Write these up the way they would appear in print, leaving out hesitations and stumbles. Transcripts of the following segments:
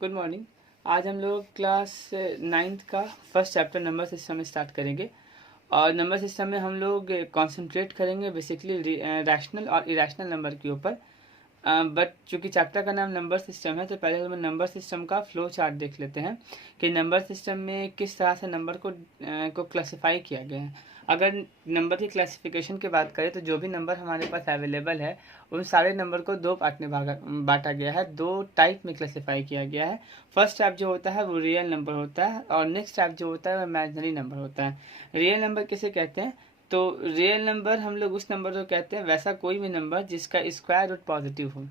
Good morning. आज हम लोग क्लास 9th का first chapter number system start करेंगे और नंबर सिस्टम में हम लोग कंसंट्रेट करेंगे बेसिकली रैशनल और इरेशनल नंबर के ऊपर। बट चूंकि चैप्टर का नाम नंबर सिस्टम है तो पहले हम नंबर सिस्टम का फ्लो चार्ट देख लेते हैं कि नंबर सिस्टम में किस तरह से नंबर को क्लासिफाई किया गया है। अगर नंबर की क्लासिफिकेशन की बात करें तो जो भी नंबर हमारे पास अवेलेबल है उन सारे नंबर को दो पार्ट में बांटा गया है, दो टाइप में क्लासिफाई किया गया है। फर्स्ट टाइप जो होता है वो रियल नंबर होता है और नेक्स्ट टाइप जो होता है वो इमेजिनरी नंबर होता है। रियल नंबर किसे कहते हैं? तो रियल नंबर हम लोग उस नंबर को कहते हैं वैसा कोई भी नंबर जिसका स्क्वायर रूट पॉजिटिव हो।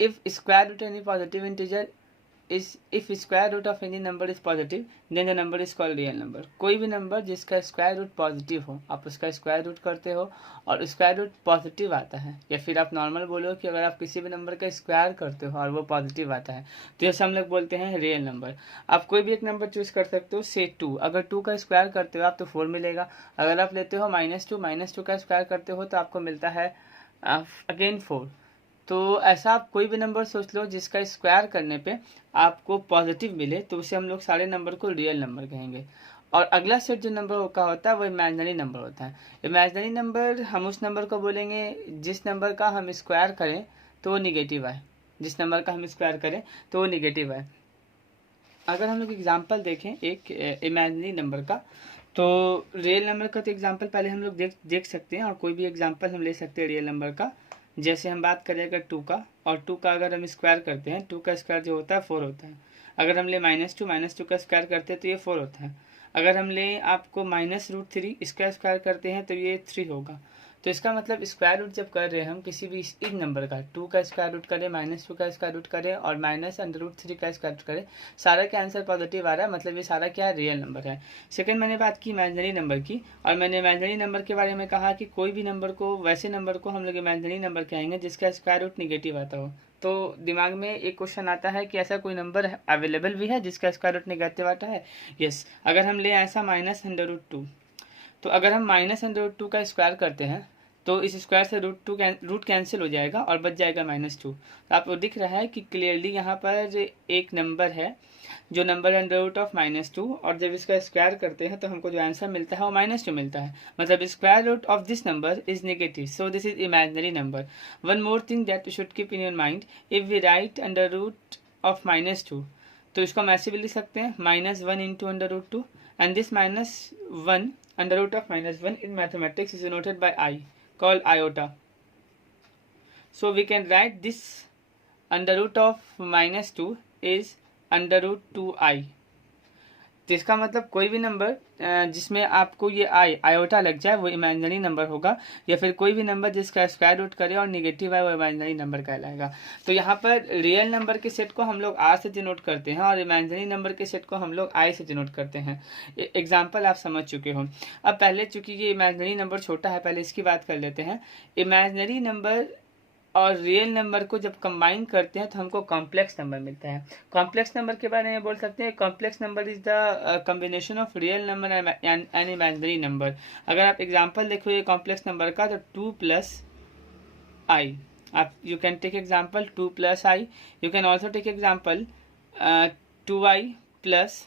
If square root any positive integer if square root of any number is positive then the number is called real number। कोई भी नंबर जिसका स्क्वायर रूट पॉजिटिव हो, आप उसका स्क्वायर रूट करते हो और स्क्वायर रूट पॉजिटिव आता है, या फिर आप नॉर्मल बोलो कि अगर आप किसी भी नंबर का स्क्वायर करते हो और वो पॉजिटिव आता है तो ये हम लोग बोलते हैं रियल नंबर। आप कोई भी एक नंबर चूज कर सकते हो, से 2, अगर 2 का स्क्वायर करते हो आप तो 4 मिलेगा। अगर आप लेते हो -2 का स्क्वायर करते हो तो आपको मिलता है अगेन 4। तो ऐसा आप कोई भी नंबर सोच लो जिसका स्क्वायर करने पे आपको पॉजिटिव मिले तो उसे हम लोग सारे नंबर को रियल नंबर कहेंगे। और अगला सेट जो नंबर का होता है वो इमेजिनरी नंबर होता है। इमेजिनरी नंबर हम उस नंबर को बोलेंगे जिस नंबर का हम स्क्वायर करें तो वो निगेटिव है। जिस नंबर का हम स्क्वायर करें तो वो निगेटिव है। अगर हम लोग एग्जाम्पल देखें एक इमेजिनरी नंबर का, तो रियल नंबर का तो एग्जाम्पल पहले हम लोग देख सकते हैं और कोई भी एग्जाम्पल हम ले सकते हैं रियल नंबर का। जैसे हम बात करें अगर 2 का, और 2 का अगर हम स्क्वायर करते हैं, 2 का स्क्वायर जो होता है 4 होता है। अगर हम ले -2 का स्क्वायर करते हैं तो ये 4 होता है। अगर हम ले आपको -√3 इसका स्क्वायर करते हैं तो ये 3 होगा। तो इसका मतलब स्क्वायर रूट जब कर रहे हैं हम किसी भी एक नंबर का, 2 का स्क्वायर रूट करें, -2 का स्क्वायर रूट करें और -√3 का स्क्वायर रूट करें, सारा का आंसर पॉजिटिव आ रहा है, मतलब ये सारा क्या है? रियल नंबर है। सेकंड मैंने बात की इमेजिनरी नंबर की, और मैंने इमेजिनरी नंबर के बारे में कहा कि कोई भी नंबर को, वैसे नंबर को हम लोग इमेजिनरी नंबर कहेंगे जिसका स्क्वायर रूट निगेटिव आता हो। तो दिमाग में एक क्वेश्चन आता है कि ऐसा कोई नंबर अवेलेबल भी है जिसका स्क्वायर रूट निगेटिव आता है? यस। अगर हम ले ऐसा -√2, तो अगर हम -√2 का स्क्वायर करते हैं तो इस स्क्वायर से रूट कैंसिल हो जाएगा और बच जाएगा -2। तो आपको दिख रहा है कि क्लियरली यहाँ पर एक नंबर है जो नंबर है √2, और जब इसका स्क्वायर करते हैं तो हमको जो आंसर मिलता है वो -2 मिलता है, मतलब square root of this number is negative, so this is imaginary number. One more thing that you should keep in your mind, if we write √2, तो इसको हम ऐसे भी लिख सकते हैं -1 × √2, and this -1 √-1 in mathematics is denoted by I, called iota. So we can write this √-2 is √2i। तो इसका मतलब कोई भी नंबर जिसमें आपको ये आयोटा लग जाए वो इमेजिनरी नंबर होगा, या फिर कोई भी नंबर जिसका स्क्वायर रूट करे और निगेटिव है वो इमेजिनरी नंबर कहलाएगा। तो यहाँ पर रियल नंबर के सेट को हम लोग आर से डिनोट करते हैं और इमेजिनरी नंबर के सेट को हम लोग आई से डिनोट करते हैं। एग्जाम्पल आप समझ चुके हो। अब पहले चूंकि ये इमेजिनरी नंबर छोटा है, पहले इसकी बात कर लेते हैं। इमेजिनरी नंबर और रियल नंबर को जब कंबाइन करते हैं तो हमको कॉम्प्लेक्स नंबर मिलता है। कॉम्प्लेक्स नंबर के बारे में बोल सकते हैं complex number is the combination of real number and imaginary number. अगर आप एग्जांपल देखो ये कॉम्प्लेक्स नंबर का, तो 2 + i, आप you can take example 2 + i, you can also take example 2i +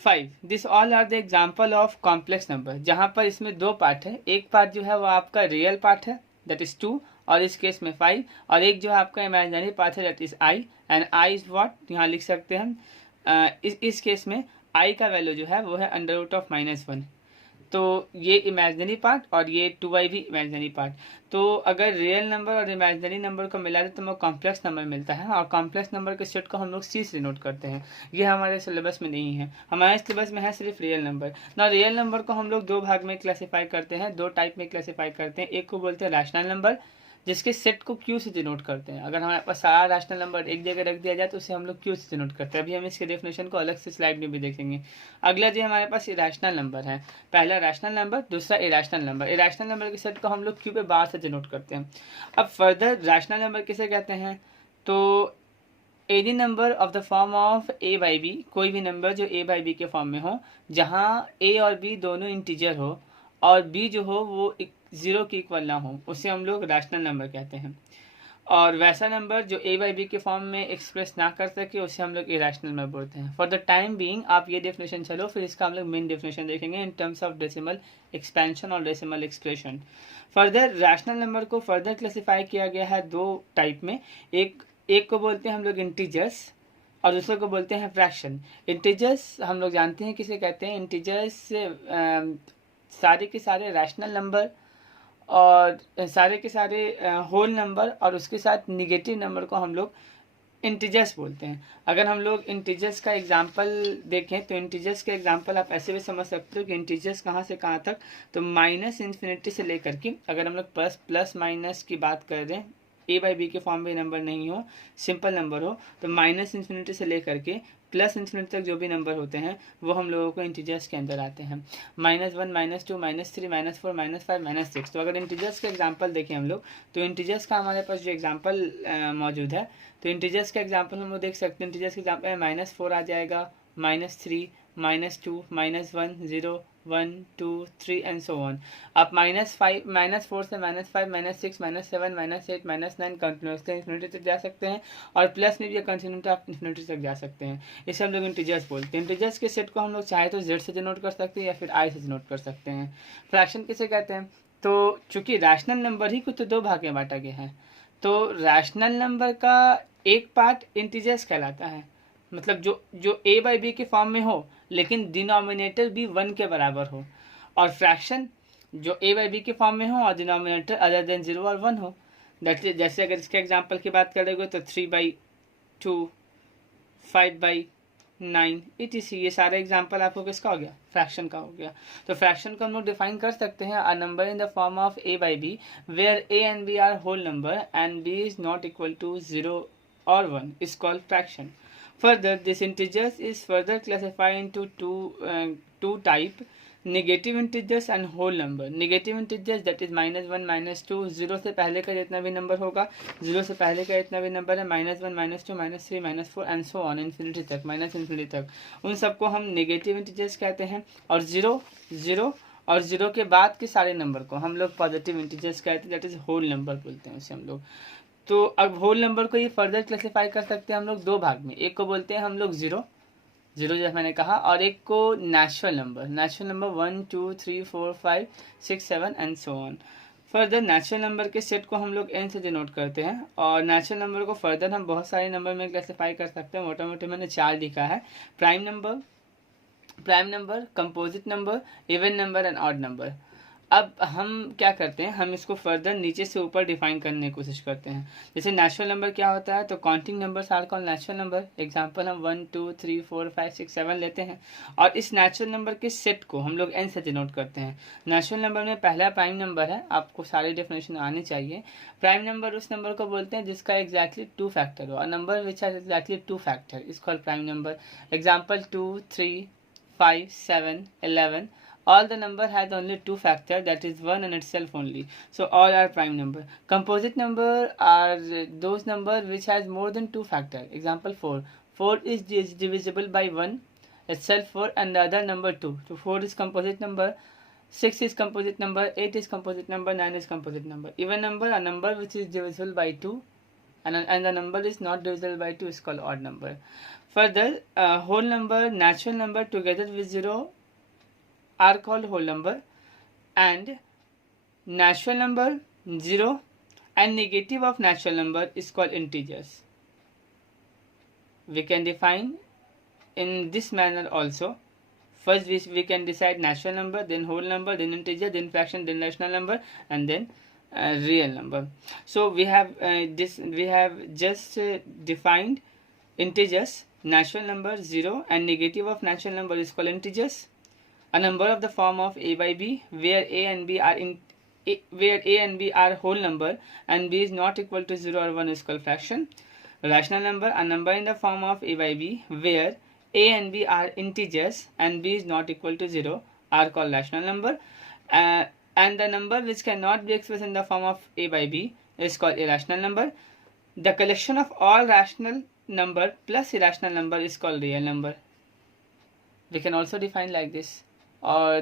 5। This all are the example of complex number, जहाँ पर इसमें दो पार्ट है। एक पार्ट जो है वो आपका रियल पार्ट है, दैट इज 2, और इस केस में 5, और एक जो है आपका इमेजिनरी पार्ट है, that is i, and i is what, यहाँ लिख सकते हैं हम इस केस में i का वैल्यू जो है वो है √-1। तो ये इमेजिनरी पार्ट और ये 2i भी इमेजिनरी पार्ट। तो अगर रियल नंबर और इमेजिनरी नंबर को मिला दे तो हमें कॉम्प्लेक्स नंबर मिलता है, और कॉम्प्लेक्स नंबर के सेट को हम लोग सी से नोट करते हैं। ये हमारे सिलेबस में नहीं है, हमारे सिलेबस में है सिर्फ रियल नंबर ना। रियल नंबर को हम लोग दो भाग में क्लासीफाई करते हैं, दो टाइप में क्लासीफाई करते हैं। एक को बोलते हैं रैशनल नंबर, जिसके सेट को क्यू से डिनोट करते हैं। अगर हमारे पास सारा रैशनल नंबर एक जगह रख दिया जाए तो उसे हम लोग क्यू से डिनोट करते हैं। अभी हम इसके डेफिनेशन को अलग से स्लाइड में भी देखेंगे। अगला जो हमारे पास इरेशनल नंबर है, पहला रैशनल नंबर, दूसरा इरेशनल नंबर। इरेशनल नंबर के सेट को हम लोग क्यू पे बार से डिनोट करते हैं। अब फर्दर रैशनल नंबर किसे कहते हैं? तो any number of the form of a/b, कोई भी नंबर जो a/b के फॉर्म में हो, जहाँ a और b दोनों इंटीजर हो और b जो हो वो 0 के इक्वल ना हो, उसे हम लोग रैशनल नंबर कहते हैं। और वैसा नंबर जो ए बाई बी के फॉर्म में एक्सप्रेस ना कर सके उसे हम लोग इरेशनल नंबर बोलते हैं। फॉर द टाइम बीइंग आप ये डेफिनेशन चलो, फिर इसका हम लोग मेन डेफिनेशन देखेंगे in terms of decimal expansion और decimal expression. Further rational number को फर्दर क्लासिफाई किया गया है दो टाइप में। एक को बोलते हैं हम लोग इंटीजर्स और दूसरे को बोलते हैं फ्रैक्शन। इंटीजर्स हम लोग जानते हैं किसे कहते हैं। इंटीजर्स सारे के सारे रैशनल नंबर और सारे के सारे होल नंबर और उसके साथ निगेटिव नंबर को हम लोग इंटीजर्स बोलते हैं। अगर हम लोग इंटीजर्स का एग्जांपल देखें तो इंटीजर्स का एग्जांपल आप ऐसे भी समझ सकते हो कि इंटीजर्स कहाँ से कहाँ तक, तो माइनस इन्फिनिटी से लेकर के, अगर हम लोग प्लस माइनस की बात कर रहे हैं, ए बाई बी के फॉर्म में नंबर नहीं हो, सिंपल नंबर हो, तो माइनस इन्फिनिटी से लेकर के प्लस इन्फिनिटी तक जो भी नंबर होते हैं वो हम लोगों को इंटीजर्स के अंदर आते हैं। -1, -2, -3, -4, -5, -6। तो अगर इंटीजर्स का एग्जांपल देखें हम लोग, तो इंटीजर्स का हमारे पास जो एग्जांपल मौजूद है, तो इंटीजर्स का एग्जांपल हम लोग देख सकते हैं। इंटीजर्स के एग्जांपल में -4 आ जाएगा, -3, -2, -1, 0, 1, 2, 3 एंड सो ऑन। आप -4 से -5, -6, -7, -8, -9 कंटिन्यूसली इन्फिनिटी तक जा सकते हैं और प्लस में भी कंटिन्यूटी आप इन्फिनिटी तक जा सकते हैं। इसे हम लोग इंटीजर्स बोलते हैं। इंटीजर्स के सेट को हम लोग चाहे तो Z से डिनोट कर सकते हैं या फिर I से डिनोट कर सकते हैं। फ्रैक्शन किसे कहते हैं, तो चूंकि रैशनल नंबर ही कुछ दो भाग में बांटा गया है, तो रैशनल नंबर का एक पार्ट इंटीजर्स कहलाता है, मतलब जो ए बाई बी के फॉर्म में हो लेकिन डिनोमिनेटर भी 1 के बराबर हो, और फ्रैक्शन जो ए बाई बी के फॉर्म में हो और डिनोमिनेटर अदर देन 0 और 1 हो। जैसे अगर इसके एग्जांपल की बात करेंगे तो 3/2, 5/9 etc। ये सारे एग्जांपल आपको किसका हो गया, फ्रैक्शन का हो गया। तो फ्रैक्शन को हम लोग डिफाइन कर सकते हैं, a number in the form of a by b where a and b are whole number and b is not equal to 0 or 1 is called fraction. Further, this integers is further classified into two type, negative integers and whole number. Negative integers that is -1, -2, 0 से पहले का जितना भी number होगा, 0 से पहले का जितना भी नंबर है, -1, -2, -3, -4 एंड सो ऑन इन्फिनिटी तक, माइनस इन्फिनिटी तक, उन सबको हम नेगेटिव इंटीजर्स कहते हैं। और 0 और 0 के बाद के सारे नंबर को हम लोग पॉजिटिव इंटीजर्स कहते हैं, दैट इज होल नंबर बोलते हैं उसे हम लोग। तो अब होल नंबर को ये फर्दर क्लासिफाई कर सकते हैं हम लोग दो भाग में। एक को बोलते हैं हम लोग जीरो जैसे मैंने कहा, और एक को natural number 1, 2, 3, 4, 5, 6, 7 and so on. Further natural number के सेट को हम लोग n से डिनोट करते हैं, और नेचुरल नंबर को फर्दर हम बहुत सारे नंबर में क्लासिफाई कर सकते हैं। मोटा मोटी मैंने 4 लिखा है, prime number, composite number, even number and odd number. अब हम क्या करते हैं, हम इसको फर्दर नीचे से ऊपर डिफाइन करने की कोशिश करते हैं। जैसे नेचुरल नंबर क्या होता है, तो counting numbers are called natural number. Example हम 1, 2, 3, 4, 5, 6, 7 लेते हैं, और इस नेचुरल नंबर के सेट को हम लोग n से डिनोट करते हैं। नेचुरल नंबर में पहला प्राइम नंबर है, आपको सारी डेफिनेशन आनी चाहिए। प्राइम नंबर उस नंबर को बोलते हैं जिसका एग्जैक्टली 2 फैक्टर हो, और number which has exactly 2 factor is called prime number. Example 2, 3, 5, 7, 11, all the number has only 2 factor, that is 1 in itself only, so all are prime number. Composite number are those number which has more than 2 factor. Example 4 is divisible by 1 itself 4 and the other number 2, so 4 is composite number, 6 is composite number, 8 is composite number, 9 is composite number. Even number, a number which is divisible by 2 and the number is not divisible by 2 is called odd number. Further, whole number, natural number together with 0 are called whole number, and natural number 0 and negative of natural number is called integers. We can define in this manner also. First we can decide natural number, then whole number, then integer, then fraction, then rational number, and then real number. So we have just defined integers, natural number 0 and negative of natural number is called integers. A number of the form of a by b where a and b are whole number and b is not equal to 0 or 1 is called fraction. Rational number, a number in the form of a by b where a and b are integers and b is not equal to 0 are called rational number. And the number which cannot be expressed in the form of a by b is called irrational number. The collection of all rational number plus irrational number is called real number. We can also define like this. और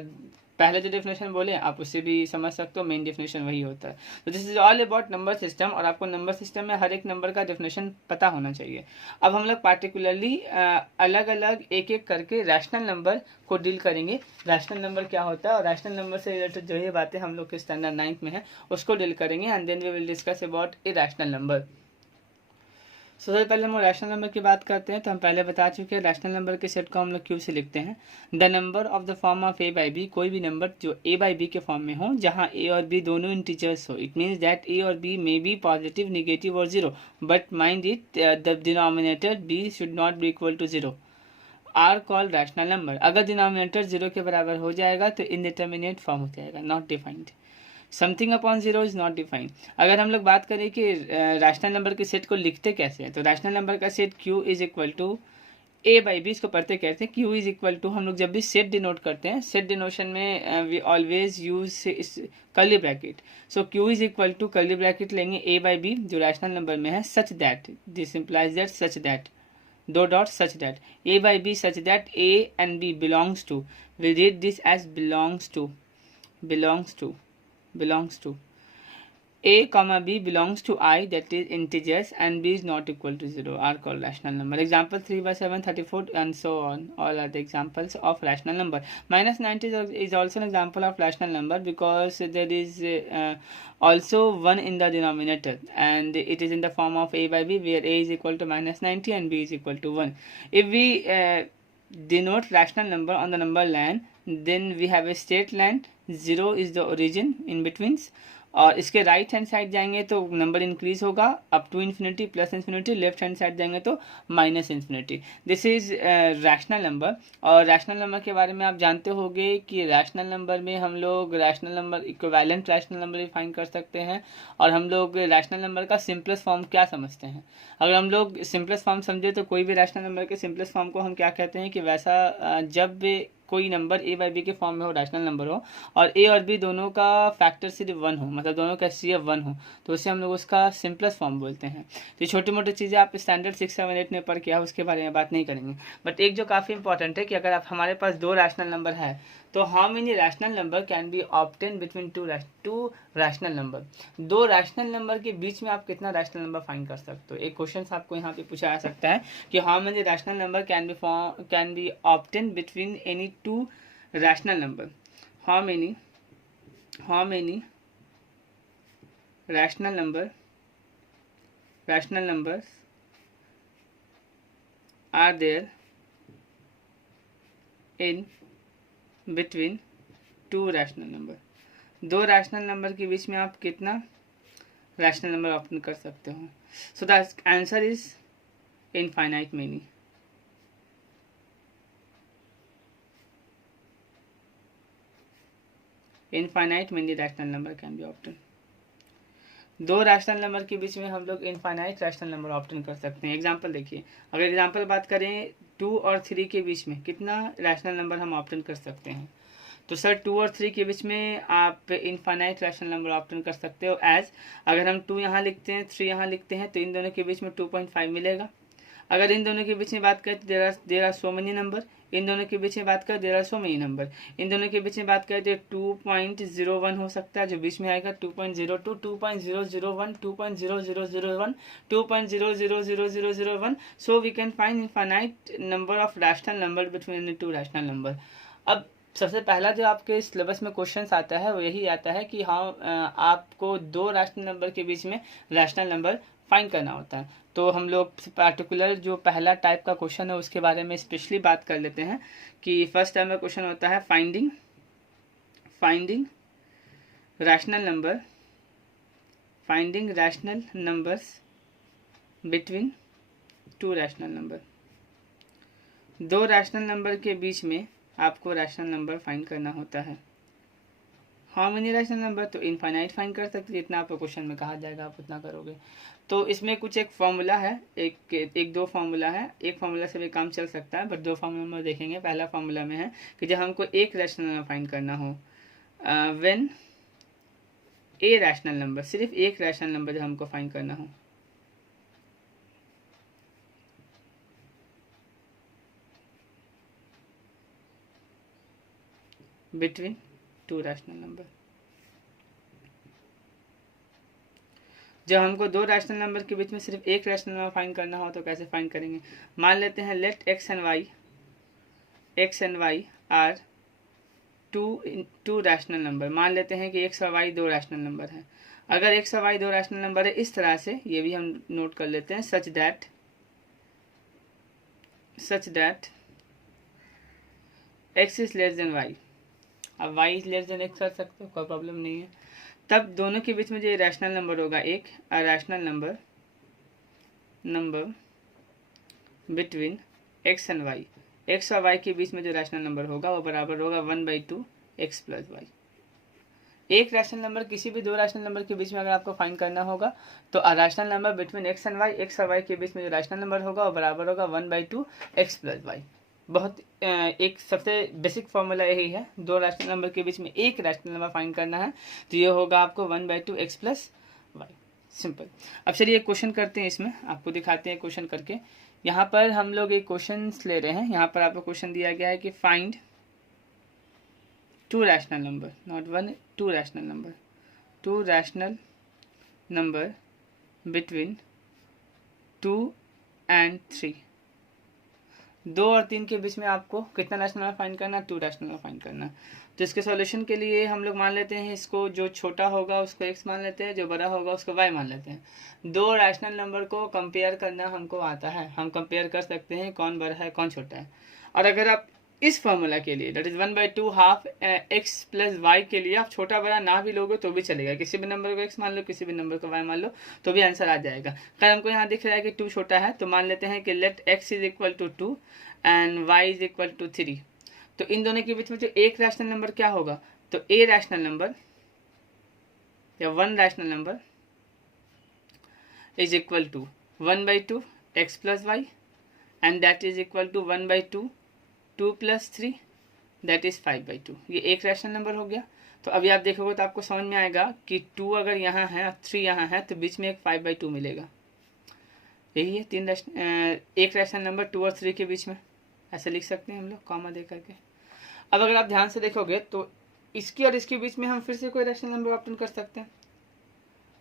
पहले जो definition बोले आप उससे भी समझ सकते हो, मेन डेफिनेशन वही होता है। तो this is all about number system, और आपको नंबर सिस्टम में हर एक नंबर का डेफिनेशन पता होना चाहिए। अब हम लोग पार्टिकुलरली अलग अलग एक एक करके रैशनल नंबर को डील करेंगे। रैशनल नंबर क्या होता है और रैशनल नंबर से रिलेटेड जो ये बातें हम लोग के स्टैंडर्ड 9th में है उसको डील करेंगे, and then we will discuss about irrational number. सबसे पहले हम रैशनल नंबर की बात करते हैं। तो हम पहले बता चुके हैं रैशनल नंबर के सेट को हम लोग क्यों से लिखते हैं। The number of the form of a by b, कोई भी नंबर जो ए बाई बी के फॉर्म में हो जहां ए और बी दोनों इंटीजर्स हो। इट मीन्स दैट ए और B may be positive, negative और zero, but mind it the denominator B should not be equal to zero, are called rational number. अगर डिनोमिनेटर जीरो के बराबर हो जाएगा तो इनडिटर्मिनेट फॉर्म हो जाएगा, not defined. Something upon zero is not defined. अगर हम लोग बात करें कि रैशनल नंबर के सेट को लिखते कैसे हैं, तो रैशनल नंबर का set Q is equal to a by b, इसको पढ़ते कैसे हैं, क्यू इज इक्वल टू, हम लोग जब भी सेट डिनोट करते हैं, सेट डिनोशन में we always use curly bracket. So Q is equal to curly bracket लेंगे ए बाई बी जो रैशनल नंबर में है, such that, this implies that, such that, दो dot, such that A by B, such that A and B belongs to, will read this as belongs to, belongs to belongs to a comma b belongs to I, that is integers, and b is not equal to 0 are called rational number. Example 3 by 7, 34 and so on, all are the examples of rational number. Minus 90 is also an example of rational number because there is also 1 in the denominator, and it is in the form of a by b where a is equal to minus 90 and b is equal to 1. If we denote rational number on the number line, then we have a straight line, 0 is the origin in between, और इसके right hand side जाएंगे तो number increase होगा up to infinity plus infinity, left hand side जाएंगे तो minus infinity. This is rational number. और rational number के बारे में आप जानते होंगे कि रैशनल नंबर में हम लोग rational number equivalent rational number भी फाइंड कर सकते हैं, और हम लोग रैशनल नंबर का सिंपलेस्ट फॉर्म क्या समझते हैं। अगर हम लोग सिंपलेस्ट फॉर्म समझे तो कोई भी रैशनल नंबर के सिंपलेस्ट फॉर्म को हम क्या कहते हैं कि वैसा जब कोई नंबर ए बाई बी के फॉर्म में हो, रैशनल नंबर हो, और ए और बी दोनों का फैक्टर सिर्फ 1 हो, मतलब दोनों का HCF 1 हो, तो उसे हम लोग उसका सिंपलेस्ट फॉर्म बोलते हैं। तो ये छोटी मोटी चीज़ें आप स्टैंडर्ड 6, 7, 8 में पढ़ के उसके बारे में बात नहीं करेंगे। बट एक जो काफ़ी इंपॉर्टेंट है कि अगर आप हमारे पास दो रैशनल नंबर है तो how many rational number can B obtain between two rational number. दो रैशनल नंबर के बीच में आप कितना रैशनल नंबर फाइंड कर सकते हो। एक क्वेश्चन आपको यहाँ पे पूछा जा सकता है कि how many rational number can B obtain between any two rational number. How many rational numbers are there in between two rational number। दो रैशनल नंबर के बीच में आप कितना रैशनल नंबर ऑप्शन कर सकते हो। So the answer is infinite many. Infinite many rational number can be obtain. दो रैशनल नंबर के बीच में हम लोग इनफाइनाइट रैशनल नंबर ऑप्टेन कर सकते हैं। एग्जांपल देखिए, अगर एग्जांपल बात करें 2 और 3 के बीच में कितना रैशनल नंबर हम ऑप्टेन कर सकते हैं, तो सर 2 और 3 के बीच में आप इनफाइनाइट रैशनल नंबर ऑप्टेन कर सकते हो। एज अगर हम 2 यहाँ लिखते हैं 3 यहाँ लिखते हैं तो इन दोनों के बीच में 2.5 मिलेगा। अगर इन दोनों के बीच में बात करें तो there are so many number, इन दोनों के बीच में बात करें there are so many number, इन दोनों के बीच में बात करें तो 2.01 हो सकता है जो बीच में आएगा, 2.02, 2.001, 2.0001, 2.000001। So we can find infinite number of rational number between two rational number. अब सबसे पहला जो आपके सिलेबस में क्वेश्चन आता है वो यही आता है कि हाँ आपको दो रैशनल नंबर के बीच में रैशनल नंबर फाइंड करना होता है। तो हम लोग पार्टिकुलर जो पहला टाइप का क्वेश्चन है उसके बारे में स्पेशली बात कर लेते हैं कि फर्स्ट टाइप का क्वेश्चन होता है finding rational numbers between two rational number. दो रैशनल नंबर के बीच में आपको रैशनल नंबर फाइंड करना होता है। हाउ मेनी रैशनल नंबर, तो इनफाइनाइट फाइंड कर सकते हैं, जितना आपको क्वेश्चन में कहा जाएगा आप उतना करोगे। तो इसमें कुछ एक फॉर्मूला है, एक दो फार्मूला है, एक फार्मूला से भी काम चल सकता है बट दो फार्मूला में देखेंगे। पहला फार्मूला में है कि जब हमको एक रैशनल नंबर फाइंड करना हो, व्हेन ए रैशनल नंबर, सिर्फ एक रैशनल नंबर जब हमको फाइंड करना हो, बिटवीन टू रैशनल नंबर। जब हमको दो रैशनल नंबर के बीच में सिर्फ एक रैशनल नंबर फाइंड करना हो तो कैसे फाइंड करेंगे? मान लेते हैं let x and y are two rational number. मान लेते हैं कि एक्स और वाई दो रैशनल नंबर है। अगर एक्स और वाई दो रैशनल नंबर है इस तरह से, ये भी हम नोट कर लेते हैं, such that X is less than Y. अब Y is less than X कर सकते हो, कोई प्रॉब्लम नहीं है। तब दोनों के बीच में जो रैशनल नंबर होगा, एक rational number between x and y, x और वाई के बीच में जो रैशनल नंबर होगा वो बराबर होगा 1/2 एक्स प्लस वाई। एक रैशनल नंबर किसी भी दो रैशनल नंबर के बीच में अगर आपको फाइंड करना होगा तो rational number between x and y, x और वाई के बीच में जो रैशनल नंबर होगा वो बराबर होगा 1/2 एक्स प्लस वाई। बहुत एक सबसे बेसिक फॉर्मूला यही है, दो रैशनल नंबर के बीच में एक रैशनल नंबर फाइंड करना है तो ये होगा आपको 1/2 एक्स प्लस वाई। सिंपल। अब चलिए एक क्वेश्चन करते हैं, इसमें आपको दिखाते हैं क्वेश्चन करके। यहाँ पर हम लोग एक क्वेश्चन ले रहे हैं। यहाँ पर आपको क्वेश्चन दिया गया है कि find to rational number, not one, to rational number between 2 and 3। 2 और 3 के बीच में आपको कितना रैशनल नंबर फाइंड करना है? 2 रैशनल नंबर फाइंड करना है। तो इसके सॉल्यूशन के लिए हम लोग मान लेते हैं इसको, जो छोटा होगा उसको x मान लेते हैं, जो बड़ा होगा उसको y मान लेते हैं। दो रैशनल नंबर को कंपेयर करना हमको आता है, हम कंपेयर कर सकते हैं कौन बड़ा है कौन छोटा है। और अगर आप इस फॉर्मूला के लिए that is 1/2 half x plus y के लिए आप छोटा बड़ा ना भी लोगे तो भी चलेगा, किसी भी नंबर को x मान लो, किसी भी नंबर को y मान लो तो भी आंसर आ जाएगा। खैर हमको यहाँ दिख रहा है कि 2 छोटा है तो मान लेते हैं कि let x is equal to 2 and y is equal to 3। तो इन दोनों के बीच में जो एक रैशनल नंबर क्या होगा, तो a रैशनल नंबर या 1 rational number is equal to 1/2 x plus y and that is equal to 1/2 2 + 3 that is 5/2। ये एक रैशनल नंबर हो गया। तो अभी आप देखोगे तो आपको समझ में आएगा कि 2 अगर यहाँ है और 3 यहाँ है तो बीच में एक 5/2 मिलेगा। यही है एक रैशनल नंबर 2 और 3 के बीच में, ऐसे लिख सकते हैं हम लोग कॉमा दे करके। अब अगर आप ध्यान से देखोगे तो इसकी और इसके बीच में हम फिर से कोई रैशनल नंबर ऑप्शन कर सकते हैं।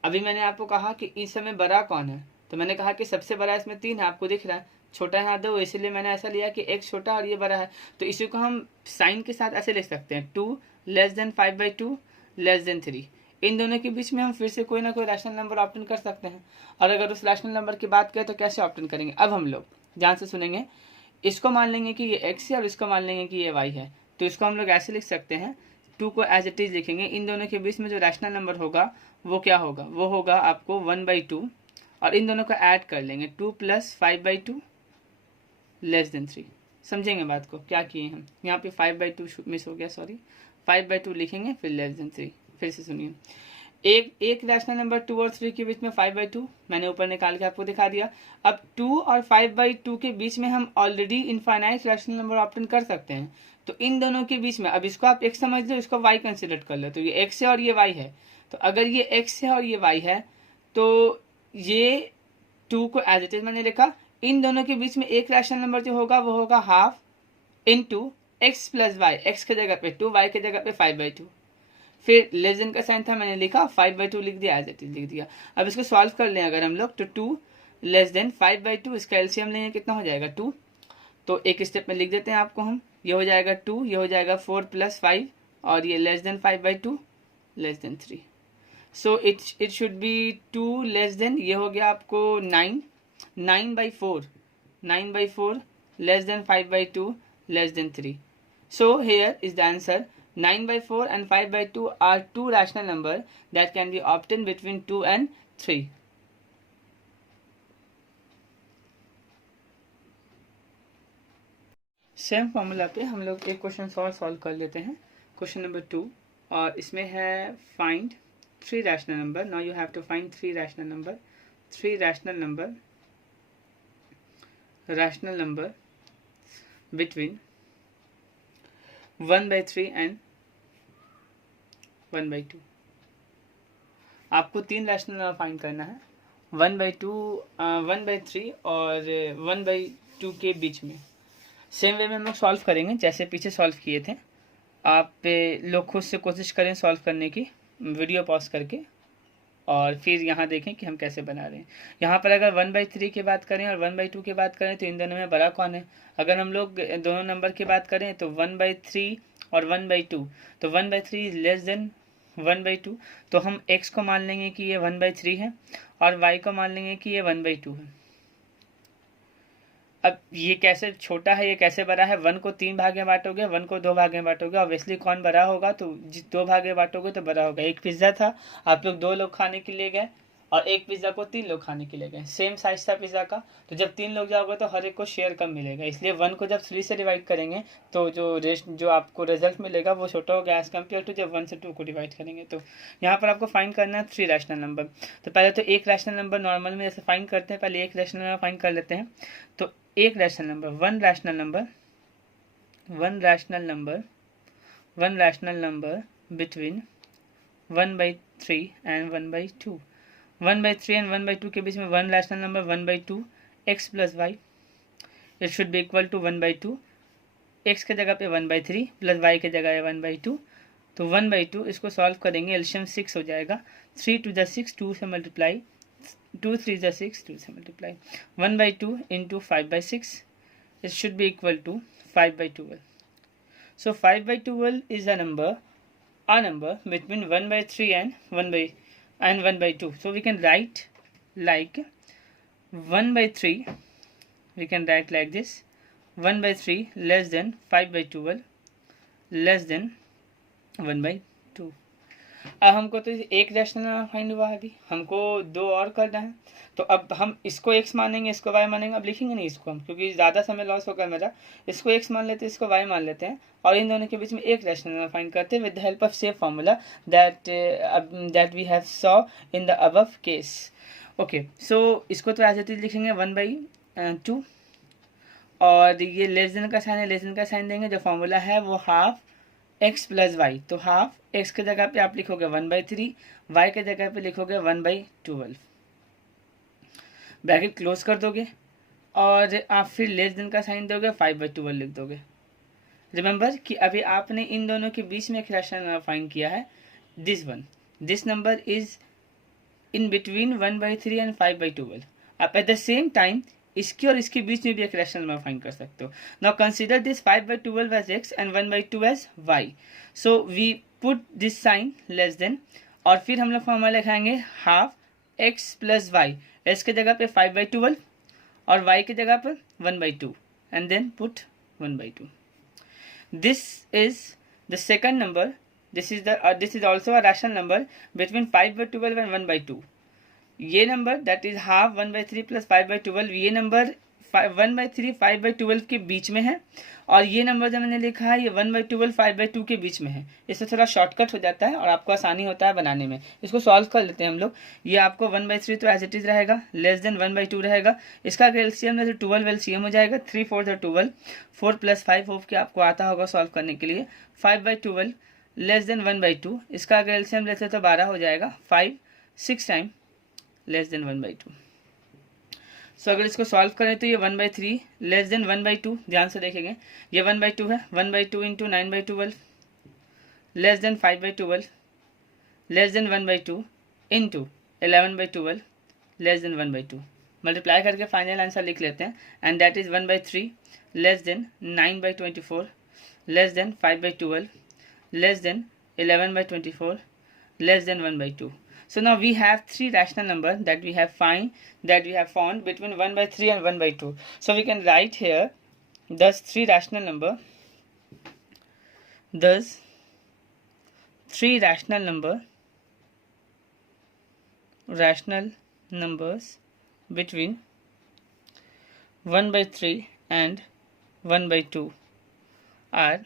अभी मैंने आपको कहा कि इस समय बड़ा कौन है, तो मैंने कहा कि सबसे बड़ा इसमें 3 है, आपको दिख रहा है, छोटा यहाँ 2, इसलिए मैंने ऐसा लिया कि एक छोटा और ये बड़ा है। तो इसी को हम साइन के साथ ऐसे लिख सकते हैं 2 लेस देन 5/2 लेस देन 3। इन दोनों के बीच में हम फिर से कोई ना कोई रैशनल नंबर ऑप्शन कर सकते हैं। और अगर उस रैशनल नंबर की बात करें तो कैसे ऑप्शन करेंगे, अब हम लोग ध्यान से सुनेंगे। इसको मान लेंगे कि ये x है और इसको मान लेंगे कि ये y है। तो इसको हम लोग ऐसे लिख सकते हैं, 2 को एज इट इज लिखेंगे, इन दोनों के बीच में जो रैशनल नंबर होगा वो क्या होगा, वो होगा आपको 1/2 और इन दोनों को ऐड कर लेंगे 2 + 5/2 लेस देन 3। समझेंगे बात को, क्या किए हम यहाँ पे 5/2 मिस हो गया, सॉरी, 5/2 लिखेंगे फिर लेस देन 3। फिर से सुनिए, एक रैशनल नंबर 2 और 3 के बीच में 5/2 मैंने ऊपर निकाल के आपको दिखा दिया। अब 2 और 5/2 के बीच में हम already infinite rational number option कर सकते हैं। तो इन दोनों के बीच में, अब इसको आप x समझ लो, इसको y कंसिडर कर लो, तो ये x है और ये y है। तो अगर ये x है और ये y है तो ये 2 को एज इट इज मैंने लिखा, इन दोनों के बीच में एक रैशनल नंबर जो होगा वो होगा half into x plus y, x के जगह पे 2, वाई के जगह पे 5/2। फिर लेस देन का साइन था, मैंने लिखा 5/2 लिख दिया, एज इट इज लिख दिया। अब इसको सॉल्व कर लें अगर हम लोग तो 2 लेस देन 5/2, इसका एलसीएम लेंगे कितना हो जाएगा 2। तो एक स्टेप में लिख देते हैं आपको हम, ये हो जाएगा 2, ये हो जाएगा 4 + 5 और ये less then 5/2 less than 3। So it should B 2 less than, ये हो गया आपको 9/4 less than 5/2 less than 3। So here is the answer, 9/4 and 5/2 are two rational number that can be obtained between 2 and 3. Same formula पे हम लोग एक question solve कर लेते हैं, क्वेश्चन नंबर 2, और इसमें है find 3 rational number. Now you have to find 3 rational number between 1/3 and 1/2। आपको 3 रैशनल नंबर फाइंड करना है, 1/3 और 1/2 के बीच में। सेम वे में हम लोग सॉल्व करेंगे जैसे पीछे सॉल्व किए थे। आप लोग खुद से कोशिश करें सॉल्व करने की, वीडियो पॉज करके, और फिर यहाँ देखें कि हम कैसे बना रहे हैं। यहाँ पर अगर 1/3 की बात करें और 1/2 की बात करें तो इन दोनों में बड़ा कौन है? अगर हम लोग दोनों नंबर की बात करें तो 1/3 और 1/2, तो 1/3 इज लेस देन 1/2, तो हम x को मान लेंगे कि ये 1/3 है और y को मान लेंगे कि ये 1/2 है। अब ये कैसे छोटा है, ये कैसे बड़ा है? 1 को 3 भाग में बांटोगे, 1 को 2 भाग में बांटोगे, ऑब्वियसली कौन बड़ा होगा? तो 2 भाग में बांटोगे तो बड़ा होगा। एक पिज्ज़ा था, आप लोग 2 लोग खाने के लिए गए और एक पिज्ज़ा को 3 लोग खाने के लिए गए, सेम साइज था पिज्ज़ा का, तो जब 3 लोग जाओगे तो हर एक को शेयर कम मिलेगा, इसलिए 1 को जब 3 से डिवाइड करेंगे तो जो आपको रिजल्ट मिलेगा वो छोटा होगा एज कम्पेयर टू जब 1 से 2 को डिवाइड करेंगे। तो यहाँ पर आपको फाइंड करना है 3 रैशनल नंबर। तो पहले तो एक रैशनल नंबर नॉर्मल में जैसे फाइंड करते हैं, पहले एक रैशनल नंबर फाइंड कर लेते हैं। तो एक rational number, one rational number between 1/3 and 1/2। 1/3 and 1/2 के बीच में one rational number 1/2 x plus y, it should be equal to 1/2। x के जगह पे 1/3 प्लस y के जगह है 1/2, तो 1/2 इसको सॉल्व करेंगे, एलशियम 6 हो जाएगा। 3 to the 6, 2 से मल्टीप्लाई, 2 3 the 6, 2 से multiply, 1/2 into 5/6, it should be equal to 5/12. So 5/12 is a number between 1/3 and 1/2. So we can write like 1/3, we can write like this, 1/3 less than 5/12 less than 1/2. अब हमको तो एक rational find हुआ है, अभी हमको 2 और करना है। तो अब हम इसको x मानेंगे, इसको y मानेंगे। अब लिखेंगे नहीं इसको हम, क्योंकि ज़्यादा समय लॉस होगा मेरा। इसको x मान लेते हैं, इसको y मान लेते हैं, और इन दोनों के बीच में एक रैशनल फाइंड करते हैं with the help of same formula that we have saw in the above case. Okay, so इसको तो एज इट इज लिखेंगे 1/2, और ये लेस देन का साइन है, लेस देन का साइन देंगे। जो फार्मूला है वो हाफ x प्लस वाई, तो हाफ x के जगह पे आप लिखोगे 1/3, y के जगह पे लिखोगे 1/12, ब्रैकेट क्लोज कर दोगे और आप फिर लेस देन का साइन दोगे, 5/12 लिख दोगे। रिमेंबर कि अभी आपने इन दोनों के बीच में एक रैशनल फाइंड किया है, this number is in between 1/3 and 5/12। आप एट द सेम टाइम इसके और इसके बीच में भी एक रैशनल नंबर फाइंड कर सकते हो। Now consider this 5/12 as x and 1/2 as y, so we put this sign less than, और फिर हम लोग फॉर्मूला लिखाएंगे half x plus Y, x के जगह पे 5/12 और y के जगह पर 1/2, and then put 1/2। This is the second number, this is also a rational number between 5/12 and 1/2। ये नंबर दैट इज हाफ 1/3 प्लस 5/12, ये नंबर 1/3 5/12 के बीच में है, और ये नंबर जो मैंने लिखा है ये 1/12 5/2 के बीच में है। इससे थोड़ा शॉर्टकट हो जाता है और आपको आसानी होता है बनाने में। इसको सॉल्व कर लेते हैं हम लोग। ये आपको 1/3 तो एज इट इज रहेगा, लेस देन 1/2 रहेगा, इसका एलसीएम में 12 एलसीएम हो जाएगा, 3 4 12, 4 + 5 होप के आपको आता होगा सॉल्व करने के लिए। 5/12 लेस देन 1/2, इसका अगर एलसीएम लेते तो 12 हो जाएगा, 5 6 टाइम लेस देन 1/2। सो अगर इसको सॉल्व करें तो ये 1/3 लेस देन 1/2, ध्यान से देखेंगे ये 1/2 है, 1/2 into 9/12 less than 5/12 less than 1/2 into 11/12 less than 1/2, multiply करके फाइनल आंसर लिख लेते हैं, and that is 1/3 less than 9/24 less than 5/12 less than 11/24 less than 1/2. So now we have 3 rational numbers that we have found between 1/3 and 1/2. So we can write here, thus 3 rational numbers between 1/3 and 1/2 are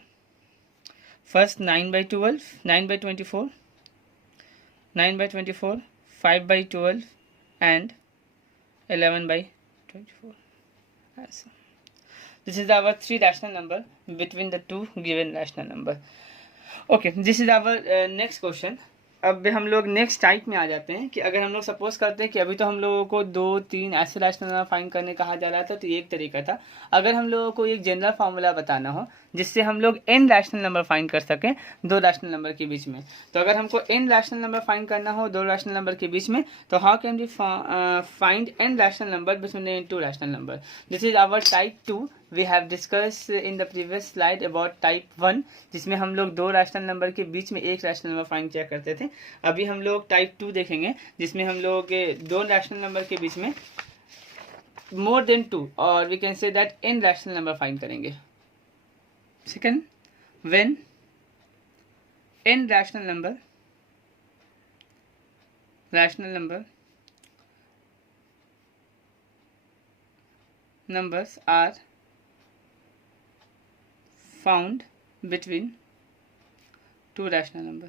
first 9/12, 9/24, 9/24, 5/12 and 11/24. This is our 3 rational number between the two given rational number. Okay, this is our next question. अब हम लोग next type में आ जाते हैं कि अगर हम लोग सपोज करते हैं कि अभी तो हम लोगों को 2-3 ऐसे रैशनल नंबर फाइंड करने कहा जा रहा था, तो ये एक तरीका था। अगर हम लोगों को एक जनरल फार्मूला बताना हो जिससे हम लोग n रैशनल नंबर फाइंड कर सकें दो रैशनल नंबर के बीच में, तो अगर हमको n रैशनल नंबर फाइंड करना हो दो रैशनल नंबर के बीच में, तो how can we find n rational number between two rational number? This is our type 2। We have discuss in the previous slide about type 1, जिसमें हम लोग दो रैशनल नंबर के बीच में एक रैशनल नंबर फाइंड किया करते थे। अभी हम लोग टाइप 2 देखेंगे, जिसमें हम लोग दो रैशनल नंबर के बीच में मोर देन 2 और we can say that n rational number find करेंगे। Second, when n rational number numbers are found between two rational number.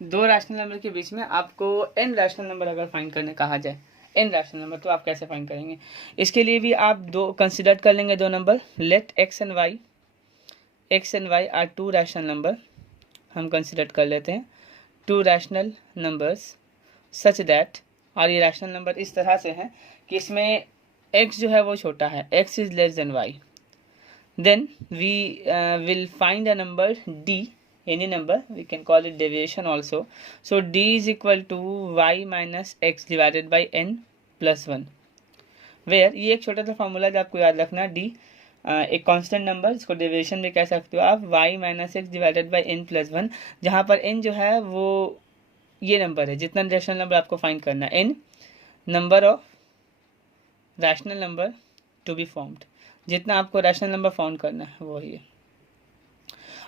दो रैशनल नंबर के बीच में आपको n रैशनल नंबर अगर फाइंड करने कहा जाए, n रैशनल नंबर, तो आप कैसे फाइंड करेंगे? इसके लिए भी आप दो कंसिडर कर लेंगे, दो नंबर। Let x and y are two rational number. हम कंसिडर कर लेते हैं two rational numbers such that, और ये रैशनल नंबर इस तरह से है कि इसमें x जो है वो छोटा है, x is less than y। Then we will find a number d, any number, we can call it deviation also. So d is equal to y minus x divided by n plus 1, where ये एक छोटा सा formula जो आपको याद रखना, d एक constant number, इसको डेविएशन भी कह सकते हो आप, y minus x divided by n plus 1, जहाँ पर n जो है वो ये नंबर है जितना रैशनल नंबर आपको फाइंड करना है, n number of rational number to be formed, जितना आपको रैशनल नंबर फाउंड करना है वो ही है।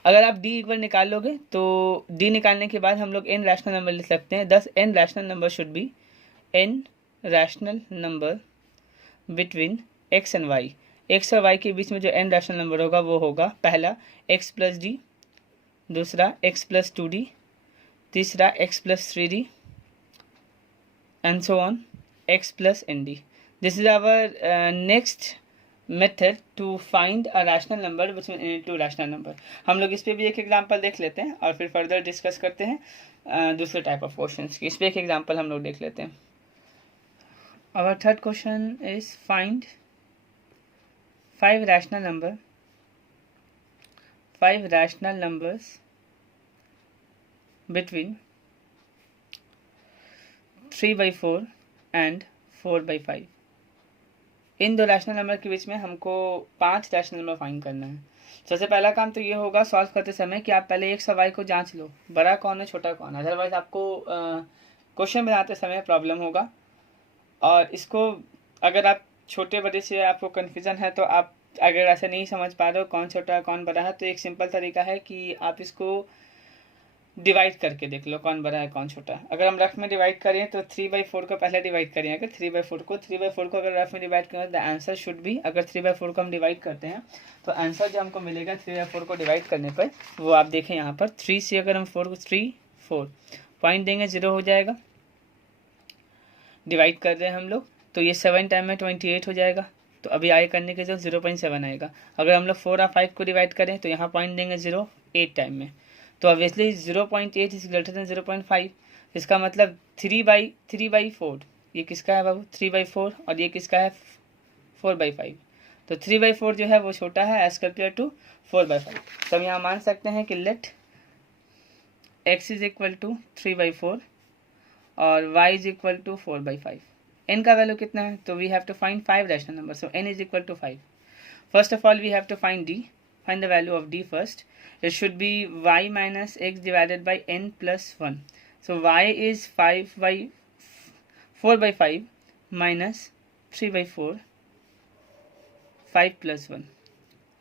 अगर आप d इक्वल निकाल लोगे तो d निकालने के बाद हम लोग n रैशनल नंबर लिख सकते हैं। दस n rational number should be n rational number between x and y। x और y के बीच में जो n रैशनल नंबर होगा वो होगा, पहला x प्लस डी, दूसरा x प्लस 2d, तीसरा x plus 3d and so on x plus nd। This is our next method to find a rational number between two rational number. हम लोग इस पर भी एक एग्जांपल देख लेते हैं और फिर फर्दर डिस्कस करते हैं दूसरे टाइप ऑफ क्वेश्चंस की। इस पर एक एग्जांपल हम लोग देख लेते हैं। Our third question is find five rational numbers between 3/4 and 4/5। इन दो रैशनल नंबर के बीच में हमको 5 रैशनल नंबर फाइंड करना है। सबसे पहला काम तो ये होगा सॉल्व करते समय कि आप पहले x और y को जांच लो, बड़ा कौन है छोटा कौन है, अदरवाइज आपको क्वेश्चन बनाते समय प्रॉब्लम होगा। और इसको अगर आप छोटे बड़े से आपको कन्फ्यूज़न है, तो आप अगर ऐसे नहीं समझ पा रहे हो कौन छोटा है कौन बड़ा है, तो एक सिंपल तरीका है कि आप इसको डिवाइड करके देख लो कौन बड़ा है कौन छोटा है। अगर हम रफ में डिवाइड करें तो 3/4 को पहले डिवाइड करें। अगर 3/4 को अगर रफ में डिवाइड करें तो आंसर शुड भी, अगर 3/4 को हम डिवाइड करते हैं तो आंसर जो हमको मिलेगा 3/4 को डिवाइड करने पर, वो आप देखें यहाँ पर 3 से अगर हम 4 पॉइंट देंगे 0 हो जाएगा। डिवाइड कर रहे हैं हम लोग तो ये 7 टाइम में 28 हो जाएगा, तो अभी आगे करने के जो 0.7 आएगा। अगर हम लोग 4 और 5 को डिवाइड करें तो यहाँ पॉइंट देंगे 0 8 टाइम में, तो ऑब्वियसली 0.8 इज ग्रेटर देन 0.5। इसका मतलब 3/4 ये किसका है बाबू, 3/4, और ये किसका है 4/5। तो 3/4 जो है वो छोटा है एज कम्पेयर टू 4/5। तो हम यहाँ मान सकते हैं कि let x is equal to 3/4 और y is equal to 4/5। n का वैल्यू कितना है, तो we have to find 5 rational number, so n is equal to 5। First of all we have to find d, find the value of d first. It should be y minus x divided by n plus 1. So y is 4/5 minus 3/4, 5 plus 1.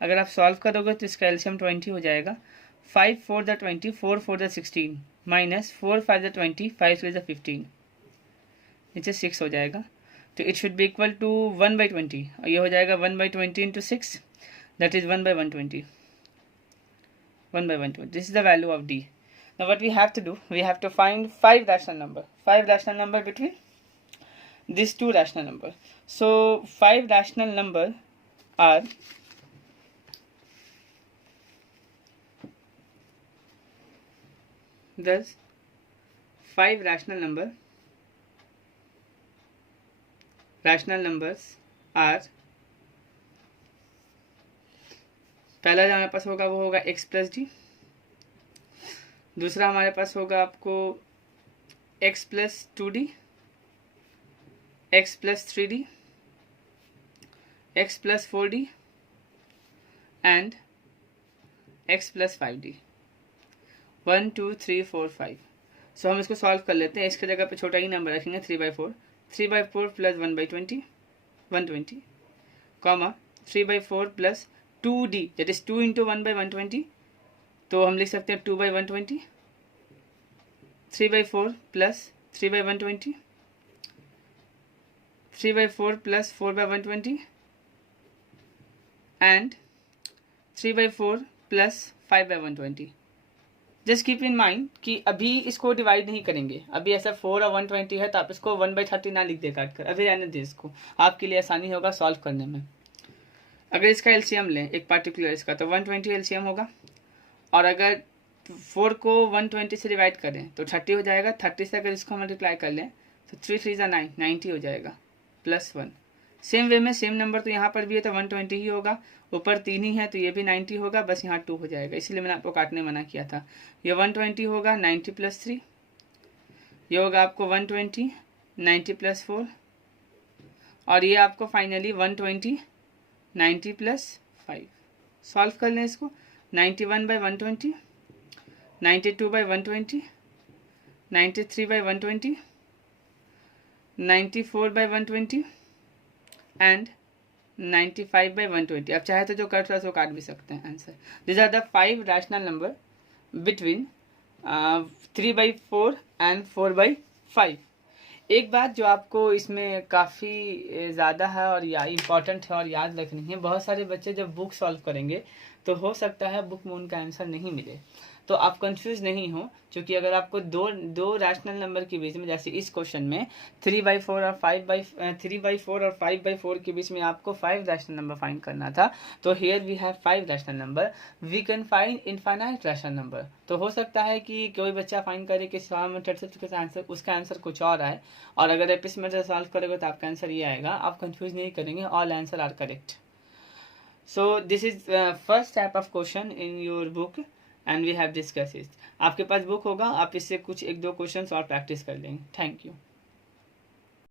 अगर आप solve करोगे तो इसका LCM 20 हो जाएगा। 5 4 the 20, 4 4 the 16 minus 4 5 the 20, 5 3 the 15, नीचे 6 हो जाएगा। तो it should be equal to 1/20, और ये हो जाएगा 1/20 into 6, that is 1/120. 1/120. This is the value of d. Now what we have to do, we have to find 5 rational number between these two rational number. So 5 rational number are thus 5 rational numbers are, पहला जो हमारे पास होगा वो होगा x plus d, दूसरा हमारे पास होगा आपको x plus 2d, x plus 3d, x plus 4d and x plus 5d। 1 2 3 4 5। सो हम इसको सॉल्व कर लेते हैं। इसके जगह पे छोटा ही नंबर रखेंगे 3/4, 3/4 plus 1/20 120, comma 3/4 plus 2d that is 2 into 1/120, तो हम लिख सकते हैं 2/120, 3/4 plus 3/120, 3/4 plus 4/120 and 3/4 plus 5/120। Just keep in mind कि अभी इसको डिवाइड नहीं करेंगे, अभी ऐसा 4 और 120 है तो आप इसको 1/30 ना लिख दे काट कर, अभी रहने दे इसको, आपके लिए आसानी होगा सॉल्व करने में। अगर इसका एलसीएम लें एक पार्टिकुलर इसका, तो 120 एलसीएम होगा, और अगर 4 को 120 से डिवाइड करें तो 30 हो जाएगा। 30 से अगर इसको मल्टीप्लाई कर लें तो 3 3 9 90 हो जाएगा प्लस 1। सेम वे में सेम नंबर तो यहाँ पर भी है तो 120 ही होगा, ऊपर 3 ही है तो ये भी 90 होगा, बस यहाँ 2 हो जाएगा, इसीलिए मैंने आपको काटने मना किया था। ये 120 होगा 90 प्लस 3, ये होगा आपको 120 90 प्लस 4, और ये आपको फाइनली 120 90 प्लस 5। सॉल्व कर लें इसको। 91/120, 92/120, 93/120, 94/120 एंड 95/120। अब चाहे तो जो कट रहा है उसको काट भी सकते हैं answer. This are the 5 rational number between 3/4 and 4/5। एक बात जो आपको इसमें काफ़ी ज़्यादा है और या इम्पॉर्टेंट है और याद रखनी है, बहुत सारे बच्चे जब बुक सॉल्व करेंगे तो हो सकता है बुक में उनका आंसर नहीं मिले, तो आप कंफ्यूज नहीं हो, क्योंकि अगर आपको दो रैशनल नंबर के बीच में, जैसे इस क्वेश्चन में 3/4 और 5/4 के बीच में आपको 5 रैशनल नंबर फाइंड करना था, तो here we have 5 rational number, we can find infinite rational number. तो हो सकता है कि कोई बच्चा फाइंड करे कि सवाल में आंसर उसका आंसर कुछ और आए, और अगर आप इस मेथड से सॉल्व करोगे तो आपका आंसर ये आएगा, आप कंफ्यूज नहीं करेंगे, all answer are correct. So this is first type of question in your book and we have discussed it. आपके पास बुक होगा, आप इससे कुछ 1-2 क्वेश्चन और प्रैक्टिस कर लेंगे। Thank you.